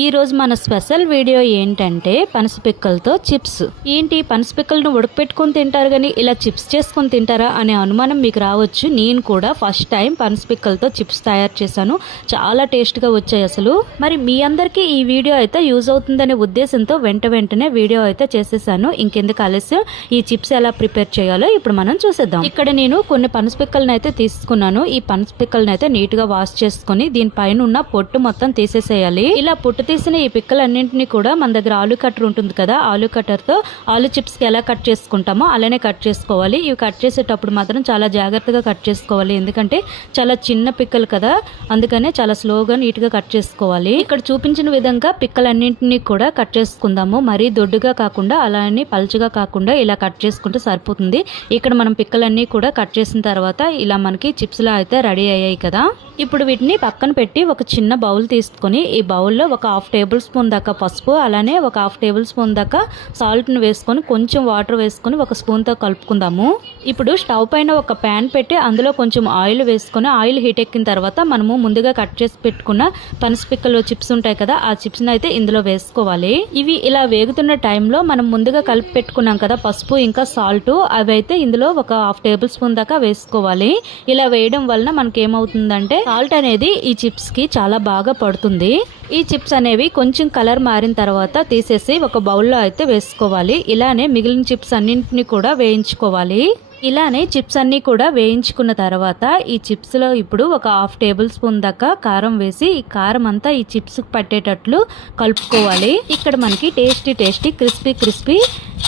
ఈరోజు మన special video ఏంటంటే పనసపిక్కలతో చిప్స్. ఏంటి? పనసపిక్కలను ఉడకపెట్టుకొని తింటారు కానీ ఇలా చిప్స్ చేసుకొని తింటారా అనే అనుమానం మీకు రావచ్చు. నేను కూడా ఫస్ట్ టైం పనసపిక్కలతో చిప్స్ తయారు చేశాను. చాలా టేస్ట్గా వచ్చాయి అసలు. మరి మీ అందరికీ ఈ వీడియో అయితే యూజ్ అవుతుందనే ఉద్దేశంతో వెంట వెంటనే వీడియో అయితే చేసేసాను. ఇంకెందుకు ఆలస్యం? ఈ చిప్స్ ఎలా ప్రిపేర్ చేయాలో ఇప్పుడు మనం చూసేద్దాం. ఇక్కడ నేను కొన్ని పనసపిక్కలను అయితే తీసుకున్నాను. ఈ పనసపిక్కలను అయితే నీట్గా వాష్ చేసుకొని దీనిపైన ఉన్న పొట్టు మొత్తం తీసేసేయాలి. ఇలా పొట్టు తీసిన ఈ పిక్కలన్నింటినీ కూడా మన దగ్గర ఆలు కట్టర్ ఉంటుంది కదా ఆలు కట్టర్తో ఆలు చిప్స్కి ఎలా కట్ చేసుకుంటామో అలానే కట్ చేసుకోవాలి. ఇవి కట్ చేసేటప్పుడు మాత్రం చాలా జాగ్రత్తగా కట్ చేసుకోవాలి. ఎందుకంటే చాలా చిన్న పిక్కలు కదా అందుకనే చాలా స్లోగా నీట్గా కట్ చేసుకోవాలి. ఇక్కడ చూపించిన విధంగా పిక్కలన్నింటినీ కూడా కట్ చేసుకుందాము. మరీ దొడ్డుగా కాకుండా అలానే పల్చగా కాకుండా ఇలా కట్ చేసుకుంటే సరిపోతుంది. ఇక్కడ మనం పిక్కలన్నీ కూడా కట్ చేసిన తర్వాత ఇలా మనకి చిప్స్లో అయితే రెడీ అయ్యాయి కదా. ఇప్పుడు వీటిని పక్కన పెట్టి ఒక చిన్న బౌల్ తీసుకొని ఈ బౌల్లో ఒక హాఫ్ టేబుల్ స్పూన్ దాకా పసుపు అలానే ఒక హాఫ్ టేబుల్ స్పూన్ దాకా సాల్ట్ని వేసుకొని కొంచెం వాటర్ వేసుకొని ఒక స్పూన్తో కలుపుకుందాము. ఇప్పుడు స్టవ్ పైన ఒక ప్యాన్ పెట్టి అందులో కొంచెం ఆయిల్ వేసుకొని ఆయిల్ హీట్ ఎక్కిన తర్వాత మనము ముందుగా కట్ చేసి పెట్టుకున్న పనసపిక్కలు చిప్స్ ఉంటాయి కదా ఆ చిప్స్ని అయితే ఇందులో వేసుకోవాలి. ఇవి ఇలా వేగుతున్న టైంలో మనం ముందుగా కలిపి పెట్టుకున్నాం కదా పసుపు ఇంకా సాల్ట్ అవి అయితే ఇందులో ఒక హాఫ్ టేబుల్ స్పూన్ దాకా వేసుకోవాలి. ఇలా వేయడం వలన మనకి ఏమవుతుందంటే సాల్ట్ అనేది ఈ చిప్స్కి చాలా బాగా పడుతుంది. ఈ చిప్స్ అనేవి కొంచెం కలర్ మారిన తర్వాత తీసేసి ఒక బౌల్లో అయితే వేసుకోవాలి. ఇలానే మిగిలిన చిప్స్ అన్నింటిని కూడా వేయించుకోవాలి. ఇలానే చిప్స్ అన్ని కూడా వేయించుకున్న తర్వాత ఈ చిప్స్లో ఇప్పుడు ఒక హాఫ్ టేబుల్ స్పూన్ దాకా కారం వేసి ఈ కారం అంతా ఈ చిప్స్ పట్టేటట్లు కలుపుకోవాలి. ఇక్కడ మనకి టేస్టీ టేస్టీ క్రిస్పీ క్రిస్పీ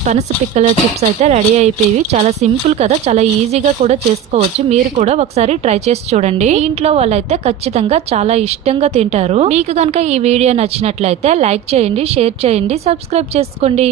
పనస పిక్కల చిప్స్ అయితే రెడీ అయిపోయి చాలా సింపుల్ కదా చాలా ఈజీగా కూడా చేసుకోవచ్చు. మీరు కూడా ఒకసారి ట్రై చేసి చూడండి. ఇంట్లో వాళ్ళైతే ఖచ్చితంగా చాలా ఇష్టంగా తింటారు. మీకు కనుక ఈ వీడియో నచ్చినట్లయితే లైక్ చేయండి షేర్ చేయండి సబ్స్క్రైబ్ చేసుకోండి.